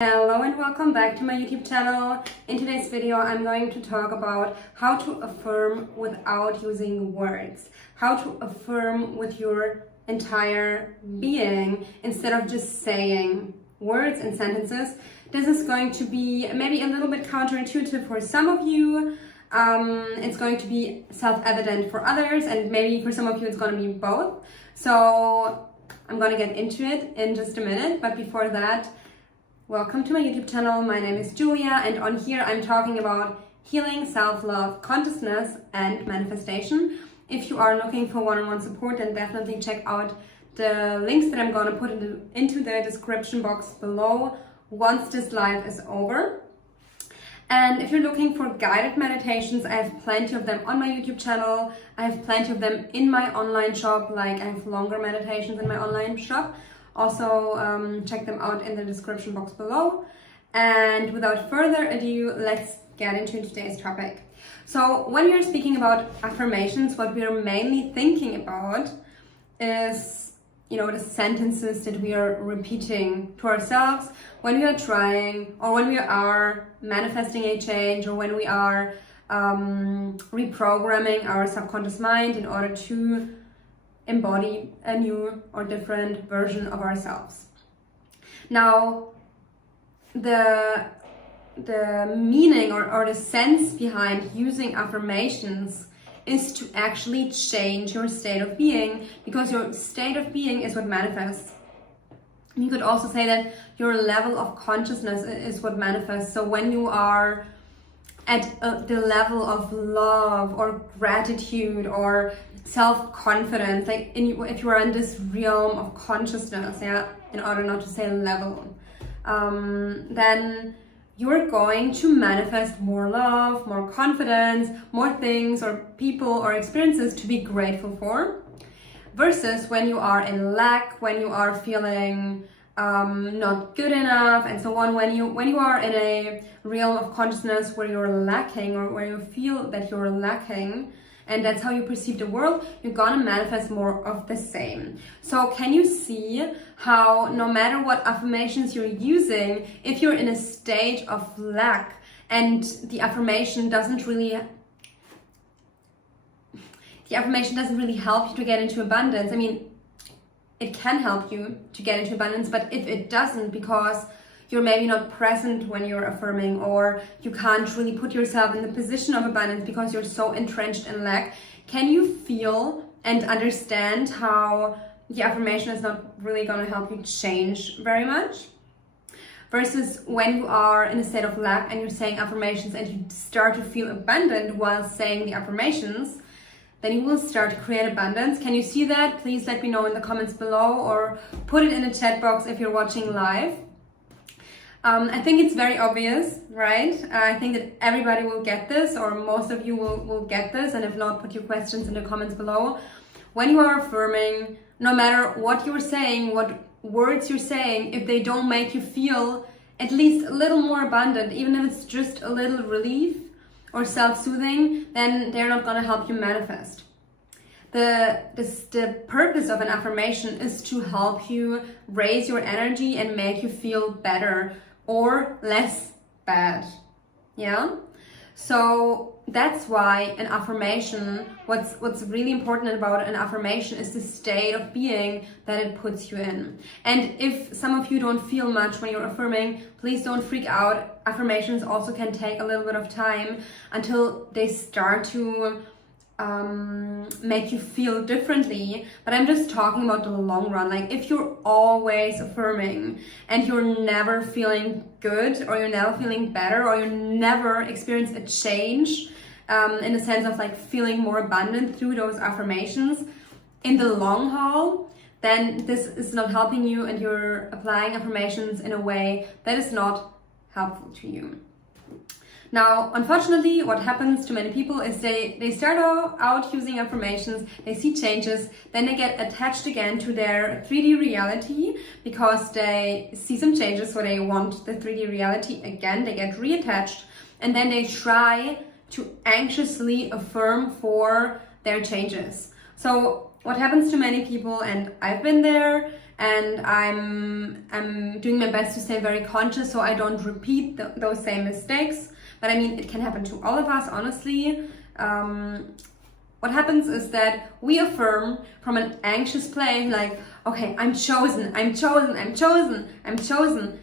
Hello and welcome back to my YouTube channel. In today's video I'm going to talk about how to affirm without using words. How to affirm with your entire being instead of just saying words and sentences. This is going to be maybe a little bit counterintuitive for some of you. It's going to be self-evident for others, and maybe for some of you it's going to be both. So I'm going to get into it in just a minute, but before that, welcome to my YouTube channel. My name is Julia, and on here I'm talking about healing, self-love, consciousness, and manifestation. If you are looking for one-on-one support, then definitely check out the links that I'm going to put into the description box below once this live is over. And if you're looking for guided meditations, I have plenty of them on my YouTube channel. I have plenty of them in my online shop, like I have longer meditations in my online shop. Also, check them out in the description box below. And without further ado, let's get into today's topic. So when we're speaking about affirmations, what we're mainly thinking about is, the sentences that we are repeating to ourselves when we are trying, or when we are manifesting a change, or when we are reprogramming our subconscious mind in order to embody a new or different version of ourselves. Now, the meaning or the sense behind using affirmations is to actually change your state of being, because your state of being is what manifests. You could also say that your level of consciousness is what manifests. So when you are at the level of love or gratitude or self-confidence, like if you are in this realm of consciousness, in order not to say level, then you're going to manifest more love, more confidence, more things or people or experiences to be grateful for, versus when you are in lack, when you are feeling not good enough, and so on. When you are in a realm of consciousness where you're lacking, or where you feel that you're lacking, and that's how you perceive the world, you're gonna manifest more of the same. So can you see how no matter what affirmations you're using, if you're in a state of lack and the affirmation doesn't really help you to get into abundance? I mean, it can help you to get into abundance, but if it doesn't, because you're maybe not present when you're affirming, or you can't really put yourself in the position of abundance because you're so entrenched in lack, can you feel and understand how the affirmation is not really going to help you change very much? Versus when you are in a state of lack and you're saying affirmations and you start to feel abundant while saying the affirmations, then you will start to create abundance. Can you see that? Please let me know in the comments below, or put it in the chat box if you're watching live. I think it's very obvious, right? I think that everybody will get this, or most of you will get this, and if not, put your questions in the comments below. When you are affirming, no matter what you're saying, what words you're saying, if they don't make you feel at least a little more abundant, even if it's just a little relief or self-soothing, then they're not going to help you manifest. The purpose of an affirmation is to help you raise your energy and make you feel better or less bad. So that's why an affirmation, what's really important about an affirmation is the state of being that it puts you in. And if some of you don't feel much when you're affirming, please don't freak out. Affirmations also can take a little bit of time until they start to make you feel differently. But I'm just talking about the long run. Like if you're always affirming and you're never feeling good, or you're never feeling better, or you never experience a change in the sense of like feeling more abundant through those affirmations in the long haul, then this is not helping you, and you're applying affirmations in a way that is not helpful to you. Now, unfortunately, what happens to many people is they start out using affirmations, they see changes, then they get attached again to their 3D reality because they see some changes, so they want the 3D reality again, they get reattached, and then they try to anxiously affirm for their changes. So what happens to many people, and I've been there, and I'm doing my best to stay very conscious so I don't repeat those same mistakes. But I mean, it can happen to all of us, honestly. What happens is that we affirm from an anxious place, like, okay, I'm chosen, I'm chosen, I'm chosen, I'm chosen.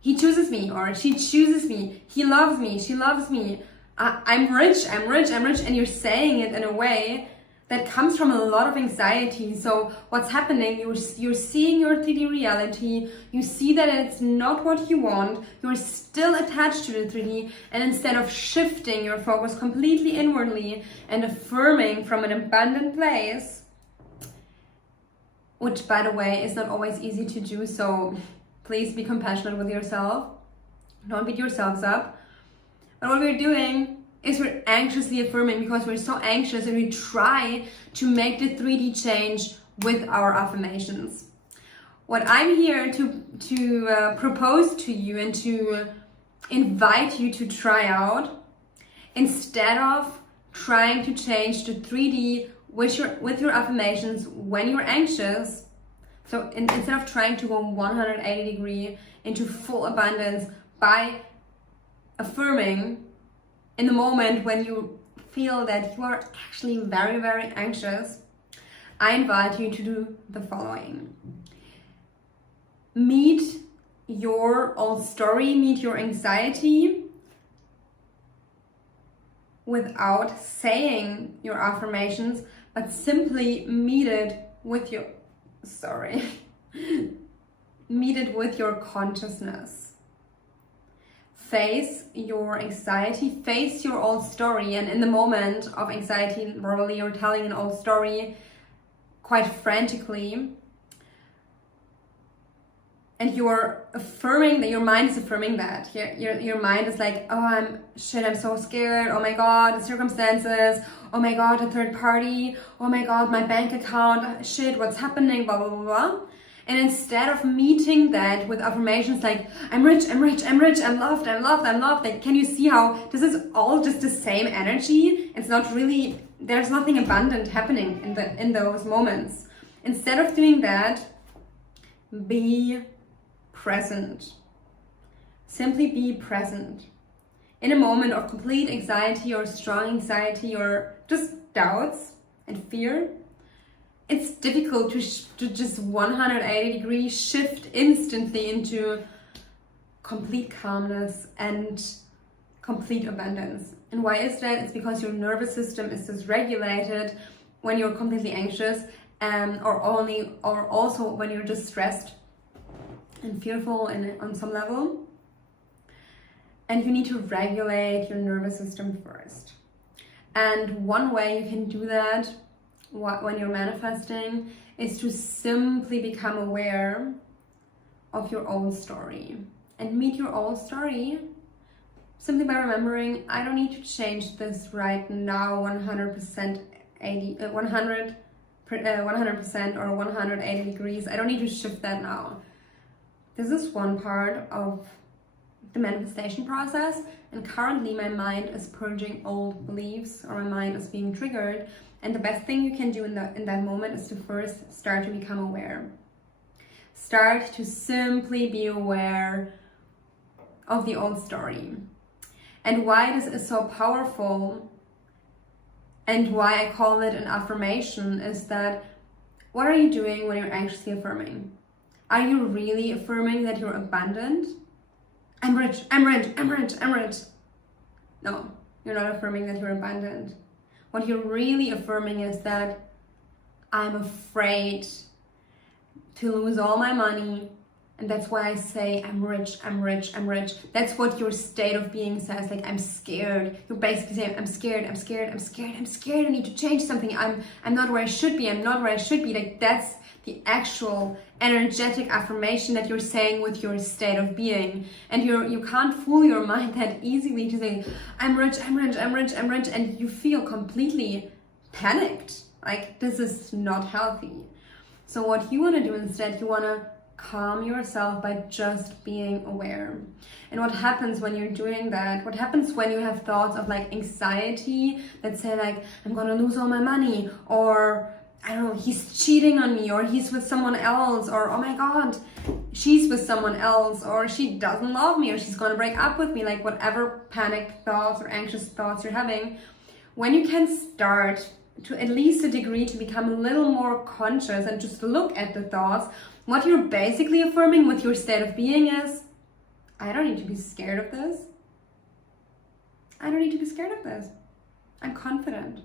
He chooses me, or she chooses me. He loves me, she loves me. I'm rich, I'm rich, I'm rich. And you're saying it in a way that comes from a lot of anxiety. So what's happening, you're seeing your 3D reality, you see that it's not what you want, you're still attached to the 3D, and instead of shifting your focus completely inwardly and affirming from an abundant place, which by the way is not always easy to do, so please be compassionate with yourself, don't beat yourselves up. But what we're doing is we're anxiously affirming because we're so anxious, and we try to make the 3D change with our affirmations. What I'm here to propose to you and to invite you to try out, instead of trying to change the 3D with your affirmations when you're anxious, so instead of trying to go 180 degree into full abundance by affirming in the moment when you feel that you are actually very, very anxious, I invite you to do the following. Meet your old story, meet your anxiety without saying your affirmations, but simply meet it with your, meet it with your consciousness. Face your anxiety, face your old story, and in the moment of anxiety, probably you're telling an old story quite frantically, and you're affirming that, your mind is affirming that. Your mind is like, oh, I'm so scared, oh my god, the circumstances, oh my god, a third party, oh my god, my bank account, shit, what's happening, blah, blah, blah, blah. And instead of meeting that with affirmations like, I'm rich, I'm rich, I'm rich, I'm loved, I'm loved, I'm loved, like, can you see how this is all just the same energy? It's not really, there's nothing abundant happening in those moments. Instead of doing that, be present. Simply be present. In a moment of complete anxiety or strong anxiety or just doubts and fear, it's difficult to just 180 degrees shift instantly into complete calmness and complete abundance. And why is that? It's because your nervous system is dysregulated when you're completely anxious, or also when you're just stressed and fearful on some level. And you need to regulate your nervous system first. And one way you can do that when you're manifesting is to simply become aware of your own story and meet your own story simply by remembering, I don't need to change this right now 100% or 180 degrees. I don't need to shift that now. This is one part of the manifestation process, and currently my mind is purging old beliefs, or my mind is being triggered. And the best thing you can do in that moment is to first start to become aware. Start to simply be aware of the old story. And why this is so powerful, and why I call it an affirmation, is that what are you doing when you're anxiously affirming? Are you really affirming that you're abundant? I'm rich, I'm rich, I'm rich, I'm rich. No, you're not affirming that you're abundant. What you're really affirming is that I'm afraid to lose all my money, and that's why I say I'm rich, I'm rich, I'm rich. That's what your state of being says, like, I'm scared. You're basically saying, I'm scared, I'm scared, I'm scared, I'm scared, I need to change something. I'm not where I should be, I'm not where I should be. Like, that's the actual energetic affirmation that you're saying with your state of being. And you can't fool your mind that easily to say, I'm rich, I'm rich, I'm rich, I'm rich, and you feel completely panicked. Like, this is not healthy. So what you want to do instead, you want to calm yourself by just being aware. And what happens when you're doing that, what happens when you have thoughts of like anxiety that say like, I'm gonna lose all my money, or I don't know, he's cheating on me, or he's with someone else, or oh my god, she's with someone else, or she doesn't love me, or she's gonna break up with me, like whatever panic thoughts or anxious thoughts you're having, when you can start to at least a degree to become a little more conscious and just look at the thoughts, what you're basically affirming with your state of being is, I don't need to be scared of this. I don't need to be scared of this. I'm confident.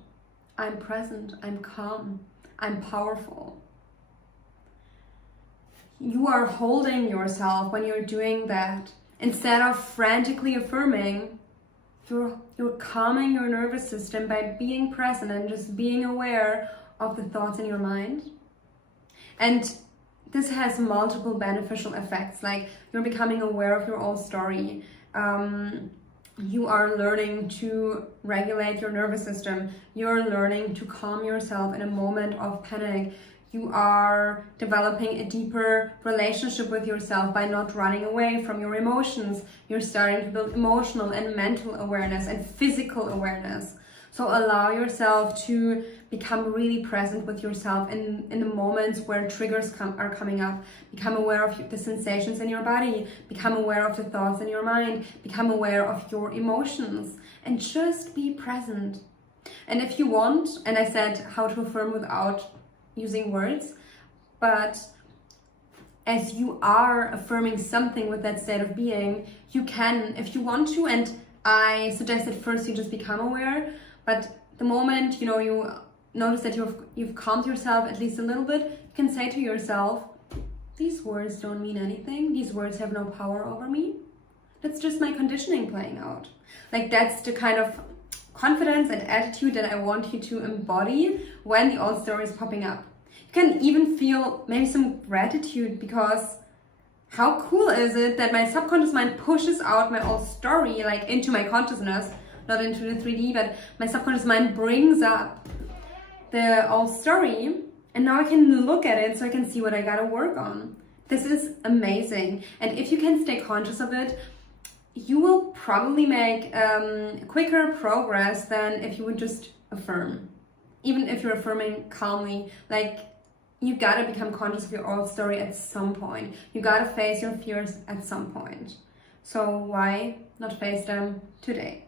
I'm present. I'm calm. I'm powerful. You are holding yourself when you're doing that. Instead of frantically affirming, you're calming your nervous system by being present and just being aware of the thoughts in your mind. And this has multiple beneficial effects, like you're becoming aware of your own story. You are learning to regulate your nervous system. You're learning to calm yourself in a moment of panic. You are developing a deeper relationship with yourself by not running away from your emotions. You're starting to build emotional and mental awareness and physical awareness. So allow yourself to become really present with yourself in the moments where triggers are coming up. Become aware of the sensations in your body. Become aware of the thoughts in your mind. Become aware of your emotions. And just be present. And if you want, and I said how to affirm without using words, but as you are affirming something with that state of being, you can, if you want to, and I suggest that first you just become aware, but the moment you notice that you've calmed yourself at least a little bit, you can say to yourself, these words don't mean anything. These words have no power over me. That's just my conditioning playing out. Like that's the kind of confidence and attitude that I want you to embody when the old story is popping up. You can even feel maybe some gratitude, because how cool is it that my subconscious mind pushes out my old story like into my consciousness, not into the 3D, but my subconscious mind brings up the old story, and now I can look at it so I can see what I gotta work on. This is amazing. And if you can stay conscious of it, you will probably make quicker progress than if you would just affirm. Even if you're affirming calmly, like you gotta become conscious of your old story at some point. You gotta face your fears at some point. So why not face them today?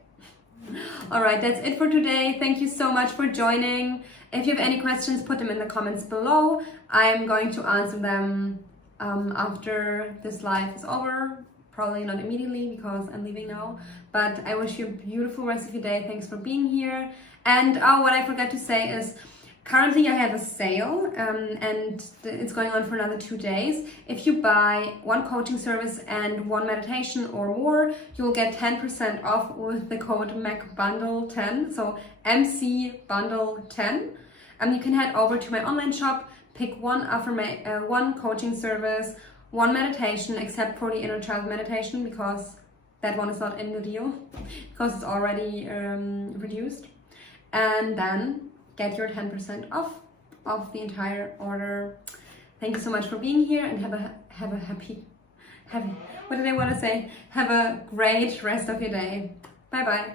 All right, that's it for today. Thank you so much for joining. If you have any questions, put them in the comments below. I'm going to answer them after this live is over. Probably not immediately because I'm leaving now. But I wish you a beautiful rest of your day. Thanks for being here. And what I forgot to say is, currently I have a sale and it's going on for another 2 days. If you buy one coaching service and one meditation or more, you'll get 10% off with the code MACBUNDLE10, so MC Bundle 10. You can head over to my online shop, pick one coaching service, one meditation, except for the inner child meditation, because that one is not in the deal, because it's already reduced. And then get your 10% off of the entire order. Thank you so much for being here, and have a happy, what did I want to say? Have a great rest of your day. Bye bye.